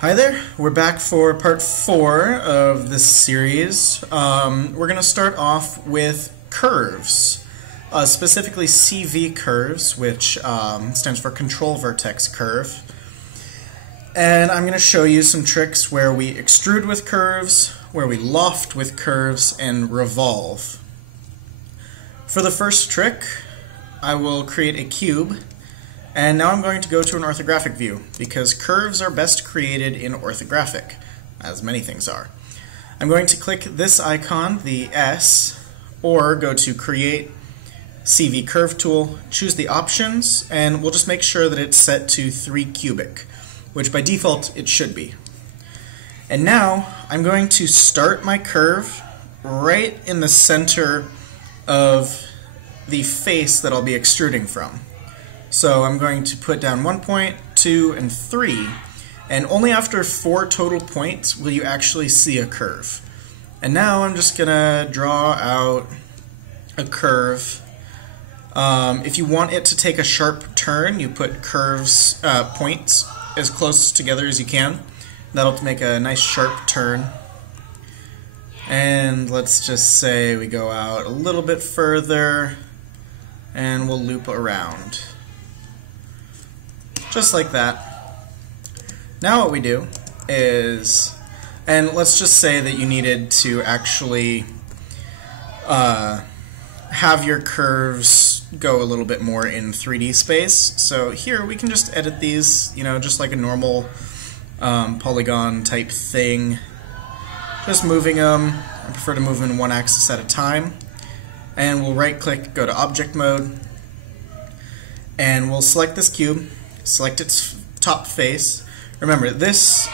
Hi there, we're back for part 4 of this series. We're going to start off with curves, specifically CV curves, which stands for Control Vertex Curve. And I'm going to show you some tricks where we extrude with curves, where we loft with curves, and revolve. For the first trick, I will create a cube. And now I'm going to go to an orthographic view, because curves are best created in orthographic, as many things are. I'm going to click this icon, the S, or go to Create, CV Curve Tool, choose the options, and we'll just make sure that it's set to 3 cubic, which by default it should be. And now I'm going to start my curve right in the center of the face that I'll be extruding from. So I'm going to put down 1 point, 2, and 3, and only after 4 total points will you actually see a curve. And now I'm just going to draw out a curve. If you want it to take a sharp turn, you put curves, points as close together as you can. That'll make a nice sharp turn. And let's just say we go out a little bit further, and we'll loop around. Just like that. Now what we do is, and let's just say that you needed to actually have your curves go a little bit more in 3D space. So here we can just edit these, just like a normal polygon type thing. Just moving them. I prefer to move in one axis at a time. And we'll right click, go to object mode, and we'll select this cube. Select its top face. Remember, this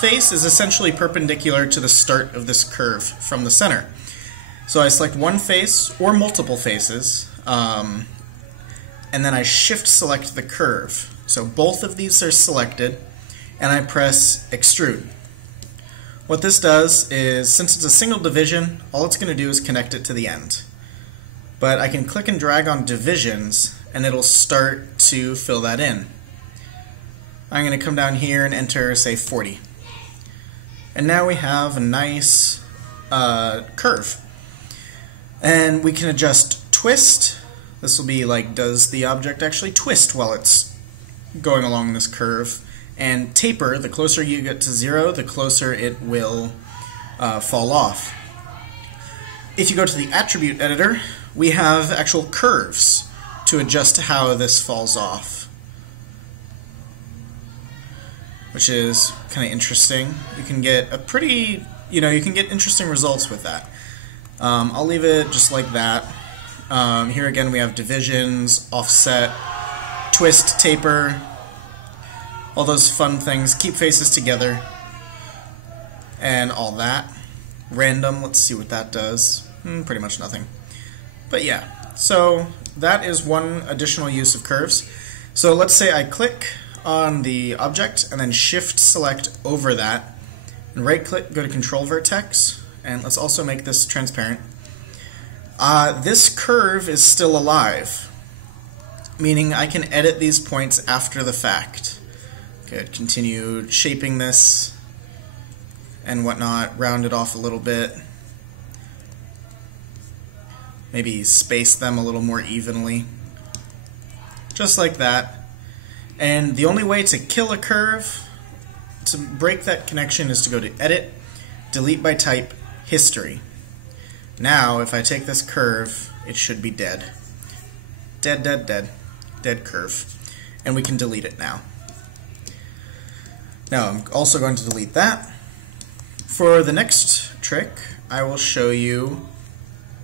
face is essentially perpendicular to the start of this curve from the center. So I select one face or multiple faces, and then I shift select the curve. So both of these are selected, and I press extrude. What this does is, since it's a single division, all it's going to do is connect it to the end. But I can click and drag on divisions, and it'll start to fill that in. I'm going to come down here and enter, say, 40. And now we have a nice curve. And we can adjust twist. This will be like, does the object actually twist while it's going along this curve? And taper, the closer you get to 0, the closer it will fall off. If you go to the attribute editor, we have actual curves to adjust how this falls off, which is kind of interesting. You can get a pretty, you can get interesting results with that. I'll leave it just like that. Here again we have divisions, offset, twist, taper, all those fun things. Keep faces together, and all that. Random, let's see what that does. Pretty much nothing. But yeah, so that is one additional use of curves. So let's say I click on the object and then shift select over that, and right click, go to Control Vertex, and let's also make this transparent. This curve is still alive, meaning I can edit these points after the fact. Good, continue shaping this and whatnot, round it off a little bit, maybe space them a little more evenly, just like that. And the only way to kill a curve, to break that connection, is to go to Edit, Delete by Type, History. Now, if I take this curve, it should be dead. Dead, dead, dead. Dead curve. And we can delete it now. Now, I'm also going to delete that. For the next trick, I will show you.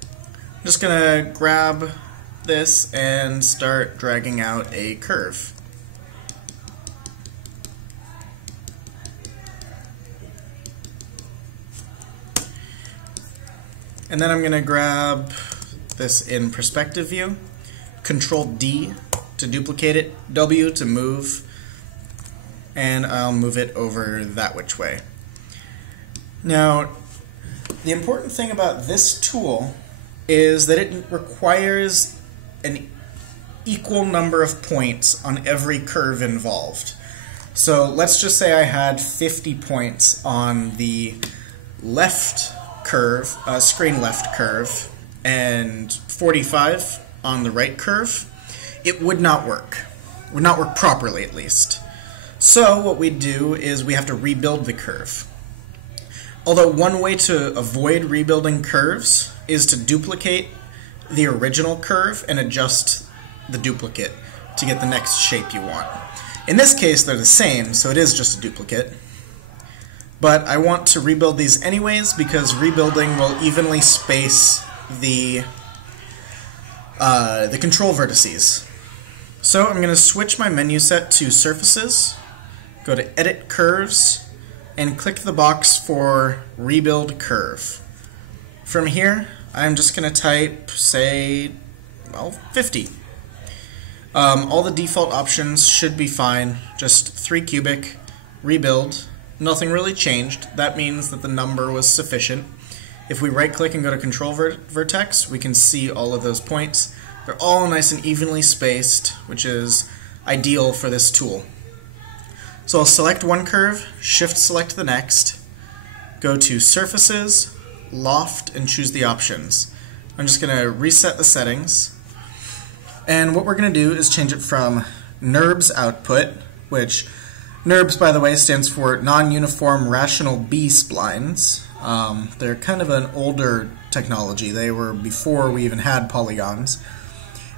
I'm just going to grab this and start dragging out a curve. And then I'm going to grab this in perspective view, Control D to duplicate it, W to move, and I'll move it over that which way. Now, the important thing about this tool is that it requires an equal number of points on every curve involved. So let's just say I had 50 points on the left curve, screen left curve, and 45 on the right curve. It would not work. It would not work properly, at least. So what we do is we have to rebuild the curve. Although one way to avoid rebuilding curves is to duplicate the original curve and adjust the duplicate to get the next shape you want. In this case, they're the same, so it is just a duplicate. But I want to rebuild these anyways because rebuilding will evenly space the control vertices. So I'm going to switch my menu set to Surfaces, go to Edit Curves, and click the box for Rebuild Curve. From here, I'm just going to type, say, well, 50. All the default options should be fine, just 3 cubic, rebuild, nothing really changed. That means that the number was sufficient. If we right-click and go to Control Vertex, we can see all of those points. They're all nice and evenly spaced, which is ideal for this tool. So I'll select one curve, Shift-select the next, go to Surfaces, Loft, and choose the options. I'm just going to reset the settings. And what we're going to do is change it from NURBS output, which NURBS, by the way, stands for Non-Uniform Rational B-Splines. They're kind of an older technology. They were before we even had polygons.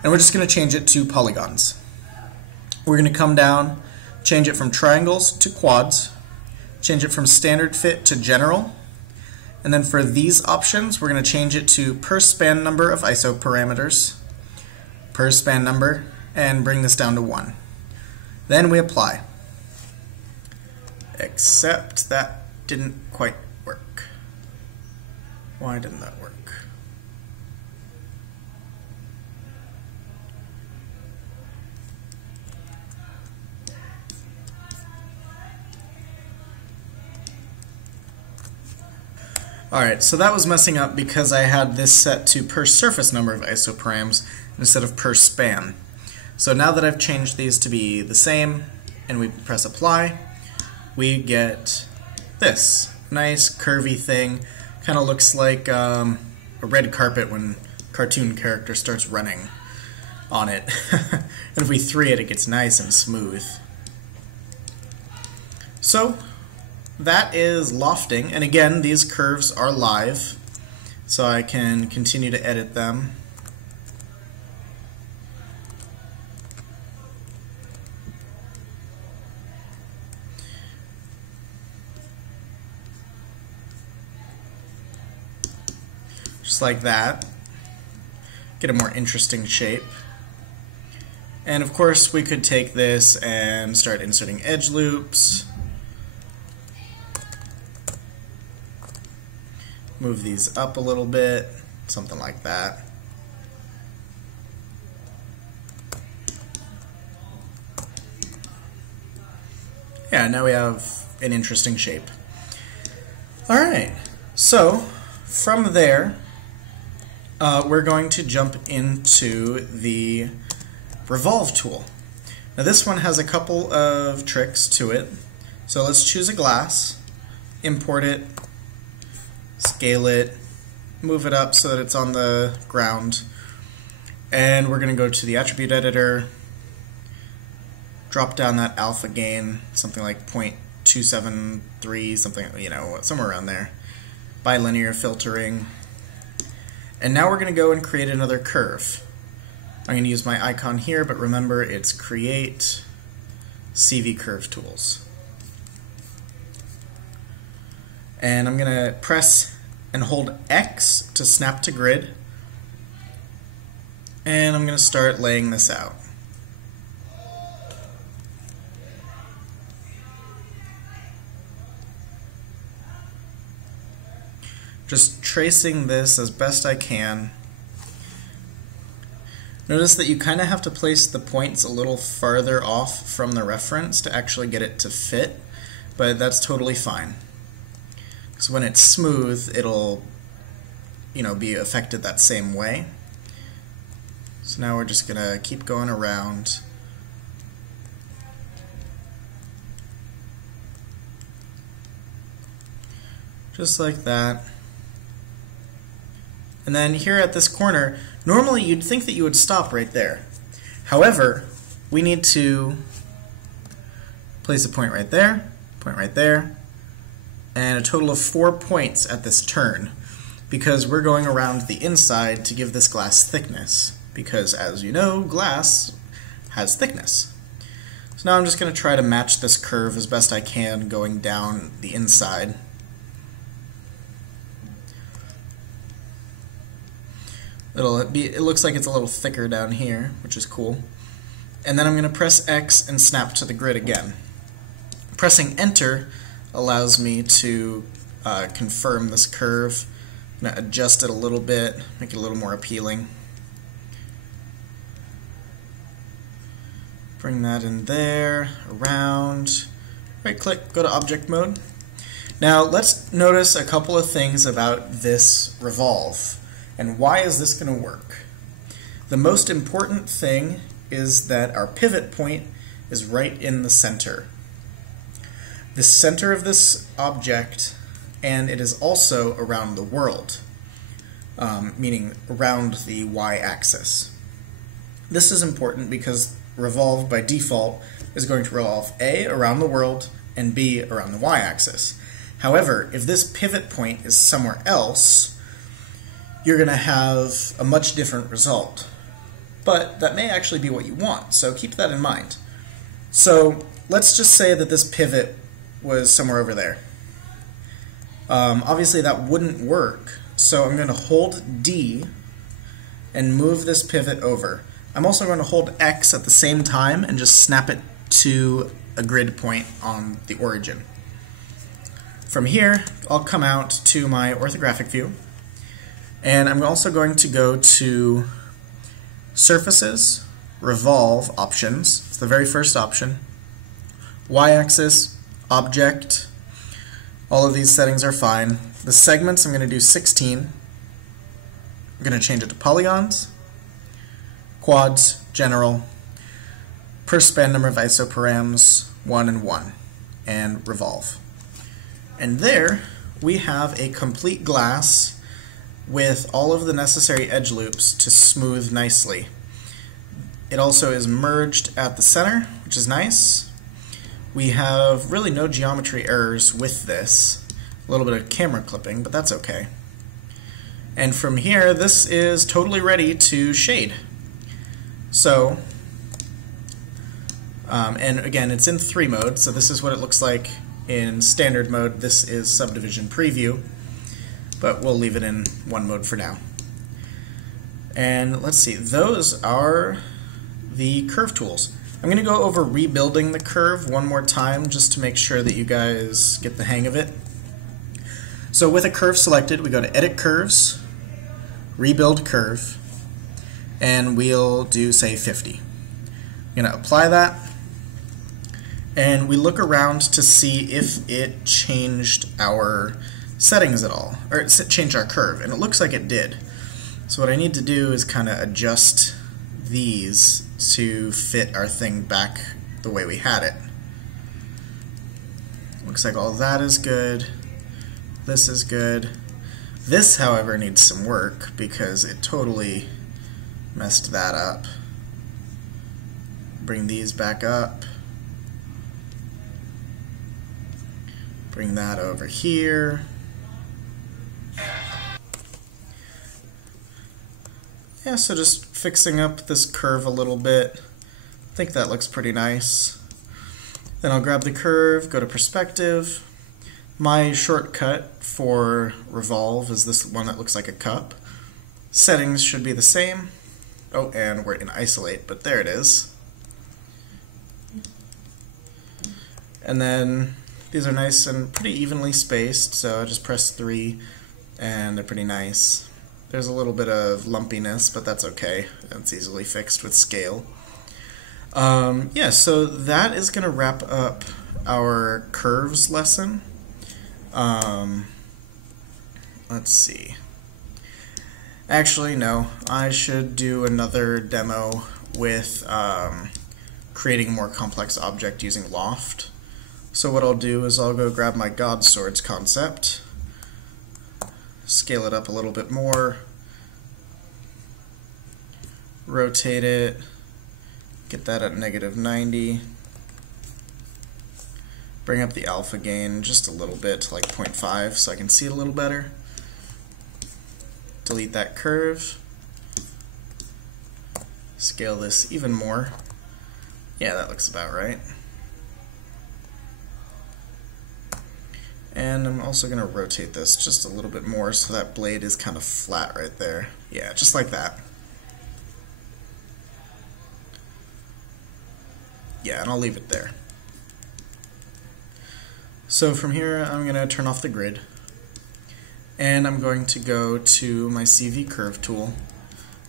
And we're just going to change it to polygons. We're going to come down, change it from triangles to quads, change it from standard fit to general, and then for these options we're going to change it to per span number of ISO parameters, per span number, and bring this down to 1. Then we apply. Except that didn't quite work. Why didn't that work? Alright, so that was messing up because I had this set to per surface number of isoparams instead of per span. So now that I've changed these to be the same and we press apply, we get this nice curvy thing. Kind of looks like a red carpet when a cartoon character starts running on it. And if we 3 it, it gets nice and smooth. So that is lofting, and again, these curves are live, so I can continue to edit them. Just like that. Get a more interesting shape. And of course, we could take this and start inserting edge loops. Move these up a little bit, something like that. Yeah, now we have an interesting shape. Alright, so from there, we're going to jump into the Revolve tool. Now this one has a couple of tricks to it. So let's choose a glass, import it, scale it, move it up so that it's on the ground, and we're going to go to the attribute editor, drop down that alpha gain, something like 0.273, something, you know, somewhere around there, bilinear filtering, and now we're going to go and create another curve. I'm going to use my icon here, but remember it's Create CV Curve Tools. And I'm going to press and hold X to snap to grid. And I'm going to start laying this out. Just tracing this as best I can. Notice that you kind of have to place the points a little farther off from the reference to actually get it to fit, but that's totally fine. So when it's smooth, it'll, you know, be affected that same way. So now we're just gonna keep going around. just like that. And then here at this corner, normally you'd think that you would stop right there. However, we need to place a point right there, and a total of 4 points at this turn, because we're going around the inside to give this glass thickness, because as you know, glass has thickness. So now I'm just going to try to match this curve as best I can going down the inside. It looks like it's a little thicker down here, which is cool. And then I'm going to press X and snap to the grid again. Pressing Enter allows me to confirm this curve. I'm going to adjust it a little bit, make it a little more appealing. Bring that in there, around, right-click, go to Object Mode. Now let's notice a couple of things about this revolve. And why is this going to work? The most important thing is that our pivot point is right in the center. The center of this object, and it is also around the world, meaning around the y-axis. This is important because revolve by default is going to revolve A, around the world, and B, around the y-axis. However, if this pivot point is somewhere else, you're going to have a much different result. But that may actually be what you want, so keep that in mind. So let's just say that this pivot was somewhere over there. Obviously that wouldn't work, so I'm going to hold D and move this pivot over. I'm also going to hold X at the same time and just snap it to a grid point on the origin. From here, I'll come out to my orthographic view, and I'm also going to go to Surfaces, Revolve Options. It's the very first option. Y-axis, Object. All of these settings are fine. The segments, I'm going to do 16. I'm going to change it to polygons, quads, general, per span number of isoparams, 1 and 1, and revolve. And there we have a complete glass with all of the necessary edge loops to smooth nicely. It also is merged at the center, which is nice. We have really no geometry errors with this. A little bit of camera clipping, but that's okay. And from here, this is totally ready to shade. So, and again, it's in 3 mode, so this is what it looks like in standard mode. This is subdivision preview, but we'll leave it in 1 mode for now. And let's see, those are the curve tools. I'm going to go over rebuilding the curve one more time just to make sure that you guys get the hang of it. So with a curve selected, we go to Edit Curves, Rebuild Curve, and we'll do, say, 50. I'm going to apply that, and we look around to see if it changed our settings at all, or it changed our curve, and it looks like it did. So what I need to do is kind of adjust these to fit our thing back the way we had it. Looks like all that is good. This is good. This, however, needs some work because it totally messed that up. Bring these back up. Bring that over here. Yeah, so just fixing up this curve a little bit. I think that looks pretty nice. Then I'll grab the curve, go to Perspective. My shortcut for Revolve is this one that looks like a cup. Settings should be the same. Oh, and we're in Isolate, but there it is. And then these are nice and pretty evenly spaced, so I just press 3, and they're pretty nice. There's a little bit of lumpiness, but that's okay. It's easily fixed with scale. Yeah, so that is going to wrap up our curves lesson. Let's see. Actually, no. I should do another demo with creating a more complex object using Loft. So what I'll do is I'll go grab my God Swords concept, scale it up a little bit more, rotate it, get that at -90, bring up the alpha gain just a little bit to like 0.5 so I can see it a little better. Delete that curve, scale this even more. Yeah, that looks about right. And I'm also going to rotate this just a little bit more so that blade is kind of flat right there. Yeah, just like that. Yeah, and I'll leave it there. So from here, I'm going to turn off the grid, and I'm going to go to my CV curve tool,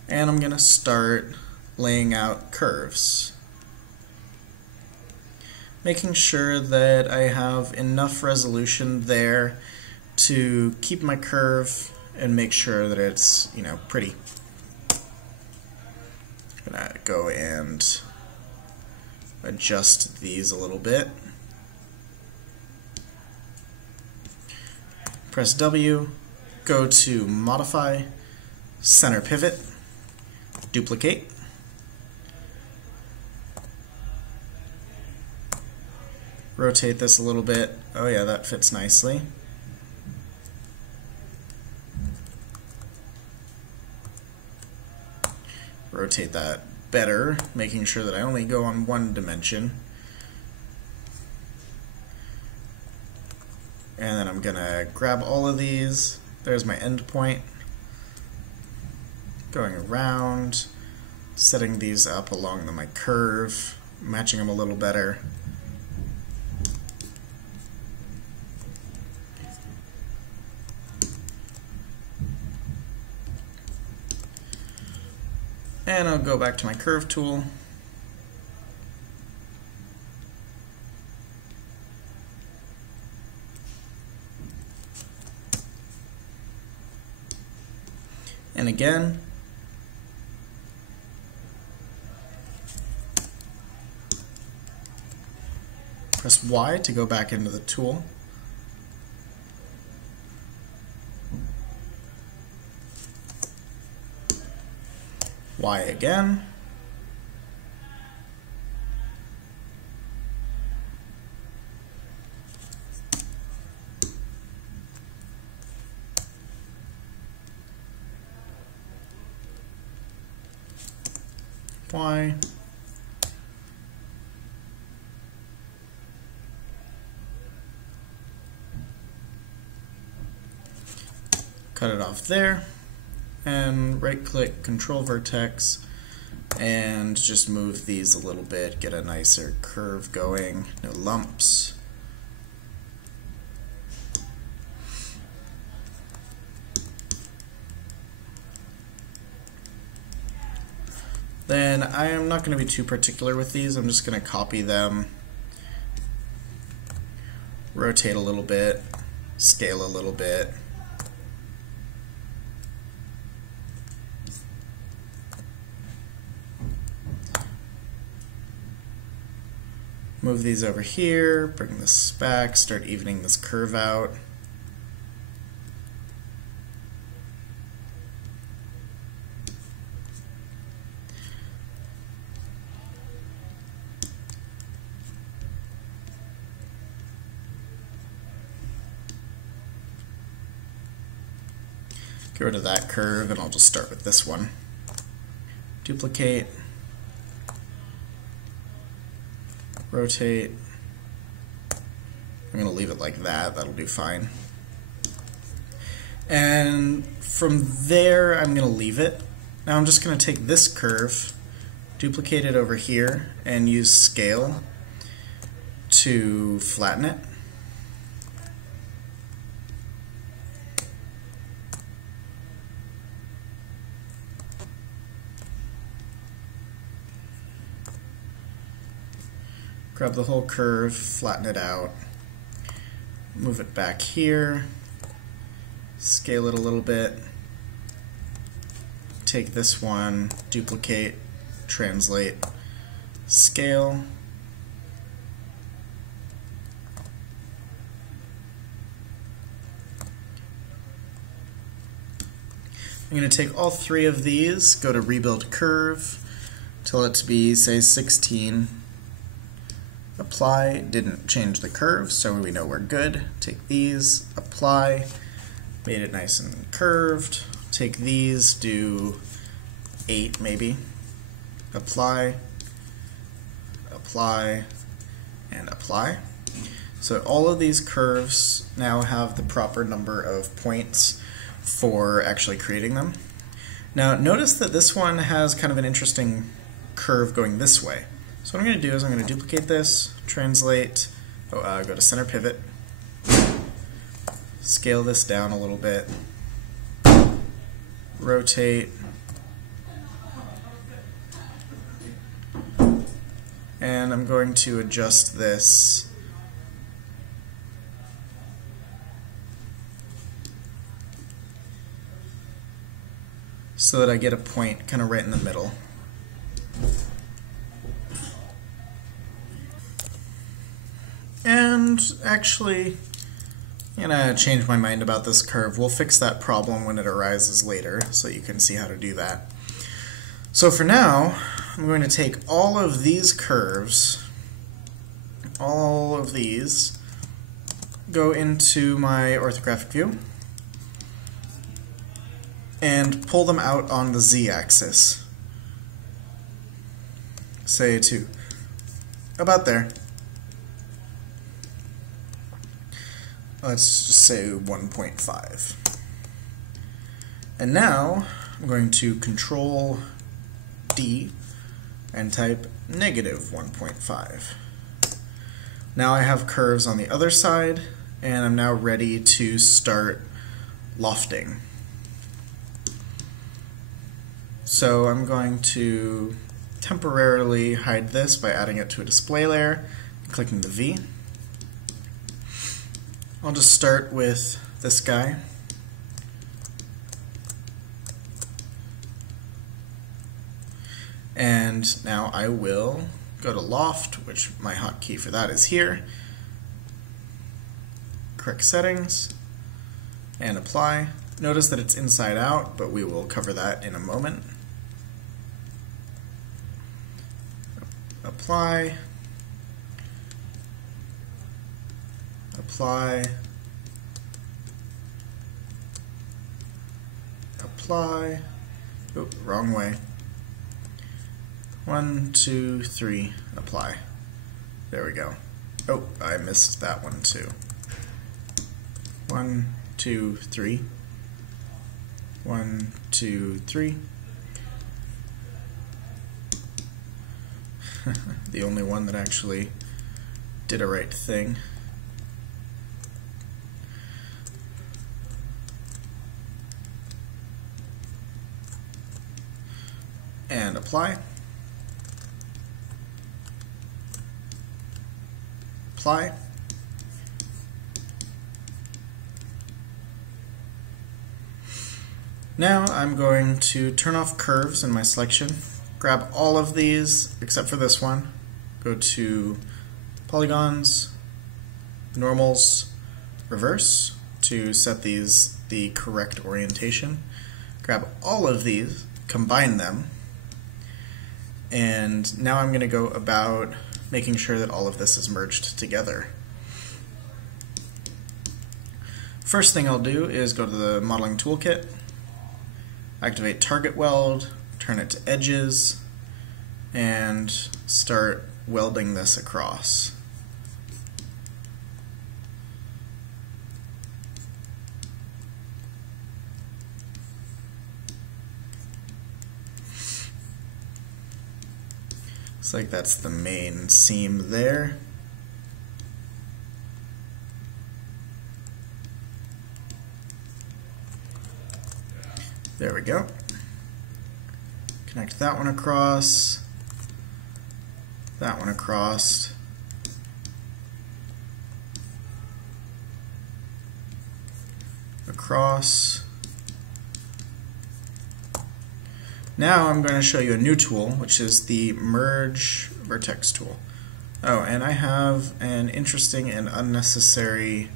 and I'm going to start laying out curves, making sure that I have enough resolution there to keep my curve and make sure that it's, you know, pretty. I'm going to go and adjust these a little bit. Press W, go to Modify, Center Pivot, Duplicate. Rotate this a little bit. Oh yeah, that fits nicely. Rotate that better, making sure that I only go on one dimension. And then I'm going to grab all of these. There's my end point. Going around, setting these up along my curve, matching them a little better. And I'll go back to my curve tool. And again, press Y to go back into the tool. Y again. Y. Cut it off there, and right-click, Control Vertex, and just move these a little bit, get a nicer curve going, no lumps. Then I am not going to be too particular with these. I'm just going to copy them, rotate a little bit, scale a little bit. Move these over here, bring this back, start evening this curve out. Get rid of that curve, and I'll just start with this one. Duplicate, rotate. I'm going to leave it like that, that'll do fine. And from there, I'm going to leave it. Now I'm just going to take this curve, duplicate it over here, and use scale to flatten it. Grab the whole curve, flatten it out, move it back here, scale it a little bit, take this one, duplicate, translate, scale, I'm going to take all three of these, go to Rebuild Curve, tell it to be, say, 16. Apply, didn't change the curve, so we know we're good. Take these, apply, made it nice and curved. Take these, do 8 maybe. Apply, apply, and apply. So all of these curves now have the proper number of points for actually creating them. Now notice that this one has kind of an interesting curve going this way. So what I'm going to do is I'm going to duplicate this, translate, go to center pivot, scale this down a little bit, rotate, and I'm going to adjust this so that I get a point kind of right in the middle. And actually, I'm going to change my mind about this curve. We'll fix that problem when it arises later, so you can see how to do that. So for now, I'm going to take all of these curves, all of these, go into my orthographic view, and pull them out on the z-axis. Say to about there. Let's just say 1.5. And now I'm going to Control D and type -1.5. Now I have curves on the other side, and I'm now ready to start lofting. So I'm going to temporarily hide this by adding it to a display layer and clicking the V. I'll just start with this guy. And now I will go to Loft, which my hotkey for that is here. Correct settings, and apply. Notice that it's inside out, but we will cover that in a moment. Apply. Apply, apply, oh, wrong way. 1, 2, 3, apply. There we go. Oh, I missed that one too. 1, 2, 3. 1, 2, 3. The only one that actually did a right thing. And apply. Apply. Now I'm going to turn off curves in my selection, grab all of these except for this one, go to polygons, normals, reverse to set these the correct orientation, grab all of these, combine them, and now I'm going to go about making sure that all of this is merged together. First thing I'll do is go to the modeling toolkit, activate target weld, turn it to edges, and start welding this across. Looks like that's the main seam there. There we go. Connect that one across, that one across, across. Now I'm going to show you a new tool, which is the Merge Vertex tool. Oh, and I have an interesting and unnecessary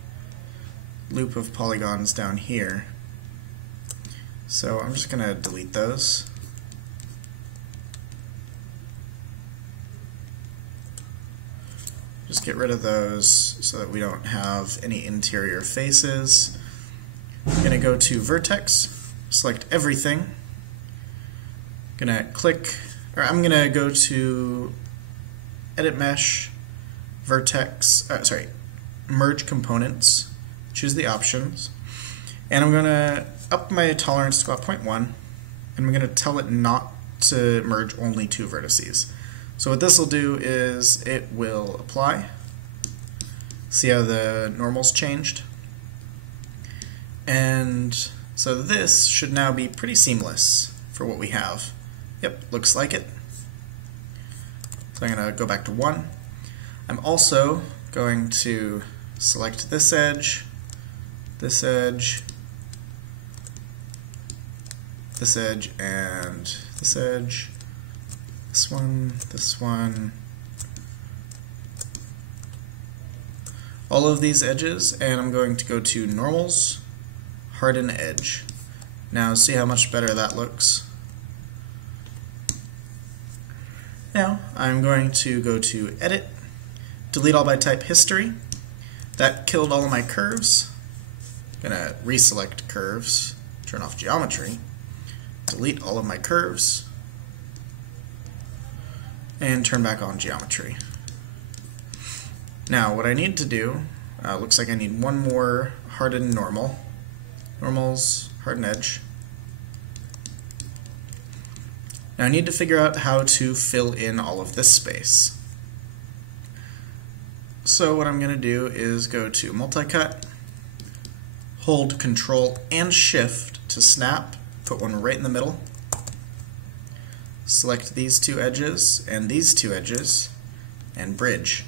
loop of polygons down here. So I'm just going to delete those. Just get rid of those so that we don't have any interior faces. I'm going to go to Vertex, select everything. I'm going to I'm going to go to Edit Mesh, Vertex, Merge Components, choose the options, and I'm going to up my tolerance to about 0.1, and I'm going to tell it not to merge only 2 vertices. So what this will do is it will apply. See how the normals changed? And so this should now be pretty seamless for what we have. Yep, looks like it. So I'm going to go back to 1. I'm also going to select this edge, this edge, this edge, and this edge. This one, all of these edges, and I'm going to go to Normals, Harden Edge. Now see how much better that looks. Now I'm going to go to Edit, Delete All by Type History. That killed all of my curves. I'm going to reselect curves, turn off geometry, delete all of my curves, and turn back on geometry. Now what I need to do, looks like I need one more hardened normal. Normals, harden edge. Now I need to figure out how to fill in all of this space. So what I'm going to do is go to Multi-Cut, hold Control and Shift to snap, put one right in the middle. Select these 2 edges and these 2 edges and bridge.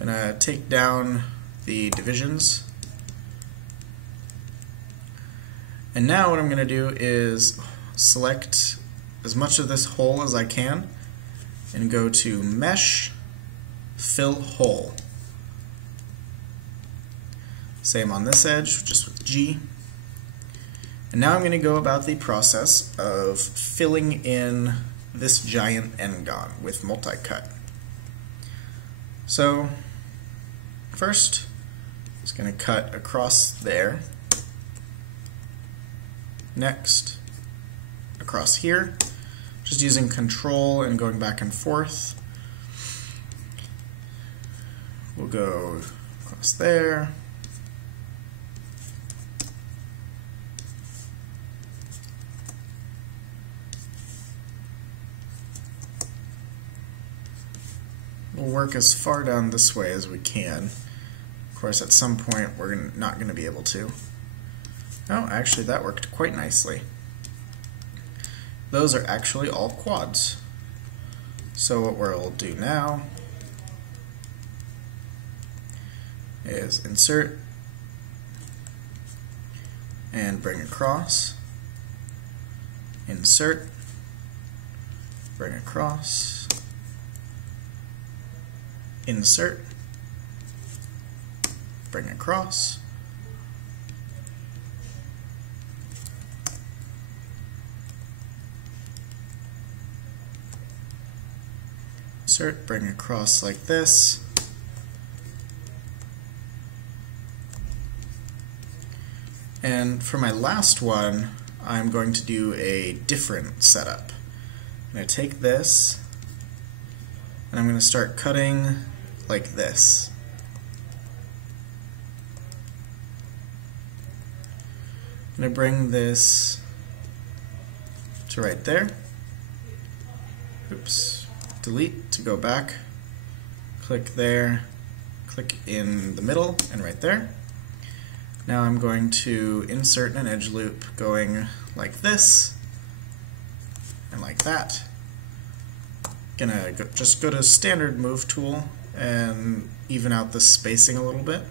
I'm going to take down the divisions. And now what I'm going to do is select as much of this hole as I can and go to Mesh, Fill Hole. Same on this edge, just with G. And now I'm going to go about the process of filling in this giant n-gon with multi-cut. So first, I'm just going to cut across there. Next, across here, just using Control and going back and forth. We'll go across there. We'll work as far down this way as we can. Of course, at some point we're not going to be able to. Oh, actually that worked quite nicely. Those are actually all quads. So what we'll do now is insert and bring across, insert, bring across, insert, bring across, insert, bring across like this, and for my last one I'm going to do a different setup. I'm going to take this and I'm going to start cutting like this. I'm going to bring this to right there. Oops. Delete to go back. Click there. Click in the middle and right there. Now I'm going to insert an edge loop going like this and like that. Gonna just go to standard move tool and even out the spacing a little bit.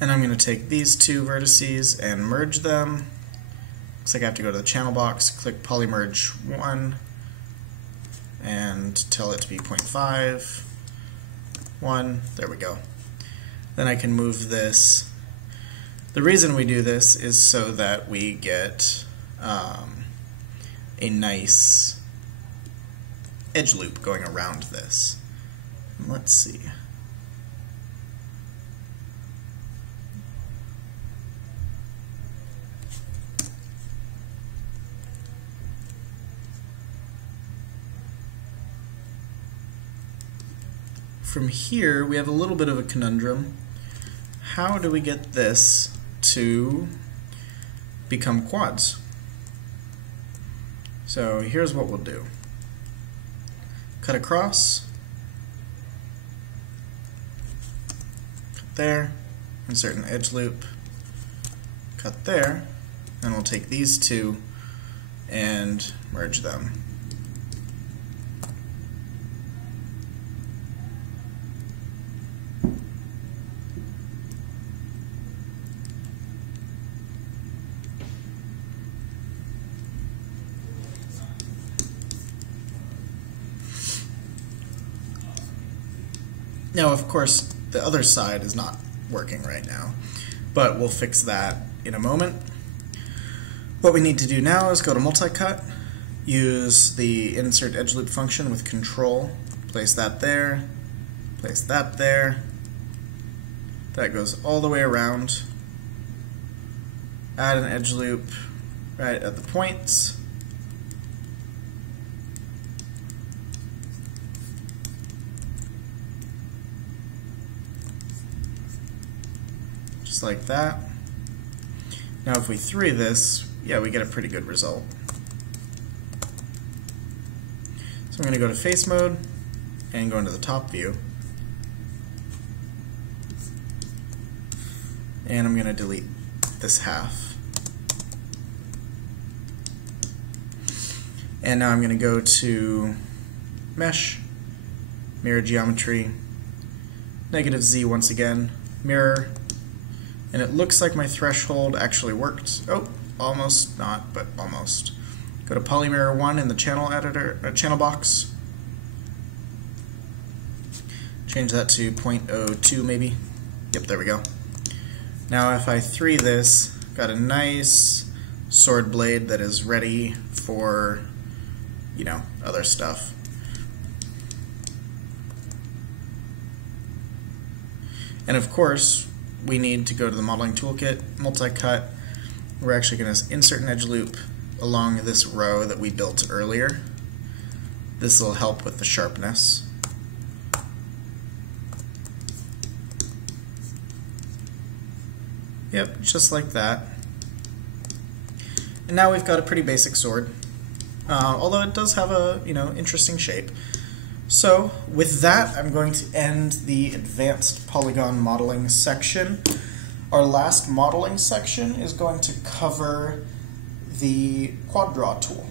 And I'm going to take these 2 vertices and merge them. Looks like I have to go to the channel box, click Polymerge 1, and tell it to be 0.5, 1, there we go. Then I can move this. The reason we do this is so that we get a nice edge loop going around this. Let's see. From here, we have a little bit of a conundrum. How do we get this to become quads? So here's what we'll do. Cut across, cut there, insert an edge loop, cut there, and we'll take these two and merge them. Now, of course, the other side is not working right now, but we'll fix that in a moment. What we need to do now is go to multi-cut, use the insert edge loop function with control, place that there, place that there. That goes all the way around. Add an edge loop right at the points. Just like that. Now if we 3 this, yeah, we get a pretty good result. So I'm going to go to face mode and go into the top view. And I'm going to delete this half. And now I'm going to go to Mesh, Mirror Geometry, -Z once again, Mirror, and it looks like my threshold actually worked. Oh, almost not, but almost. Go to Polymirror 1 in the channel editor, channel box. Change that to 0.02 maybe. Yep, there we go. Now if I 3 this, got a nice sword blade that is ready for, you know, other stuff. And of course, we need to go to the modeling toolkit, multi-cut. We're actually going to insert an edge loop along this row that we built earlier. This will help with the sharpness. Yep, just like that. And now we've got a pretty basic sword, although it does have a, you know, interesting shape. So with that, I'm going to end the advanced polygon modeling section. Our last modeling section is going to cover the quad draw tool.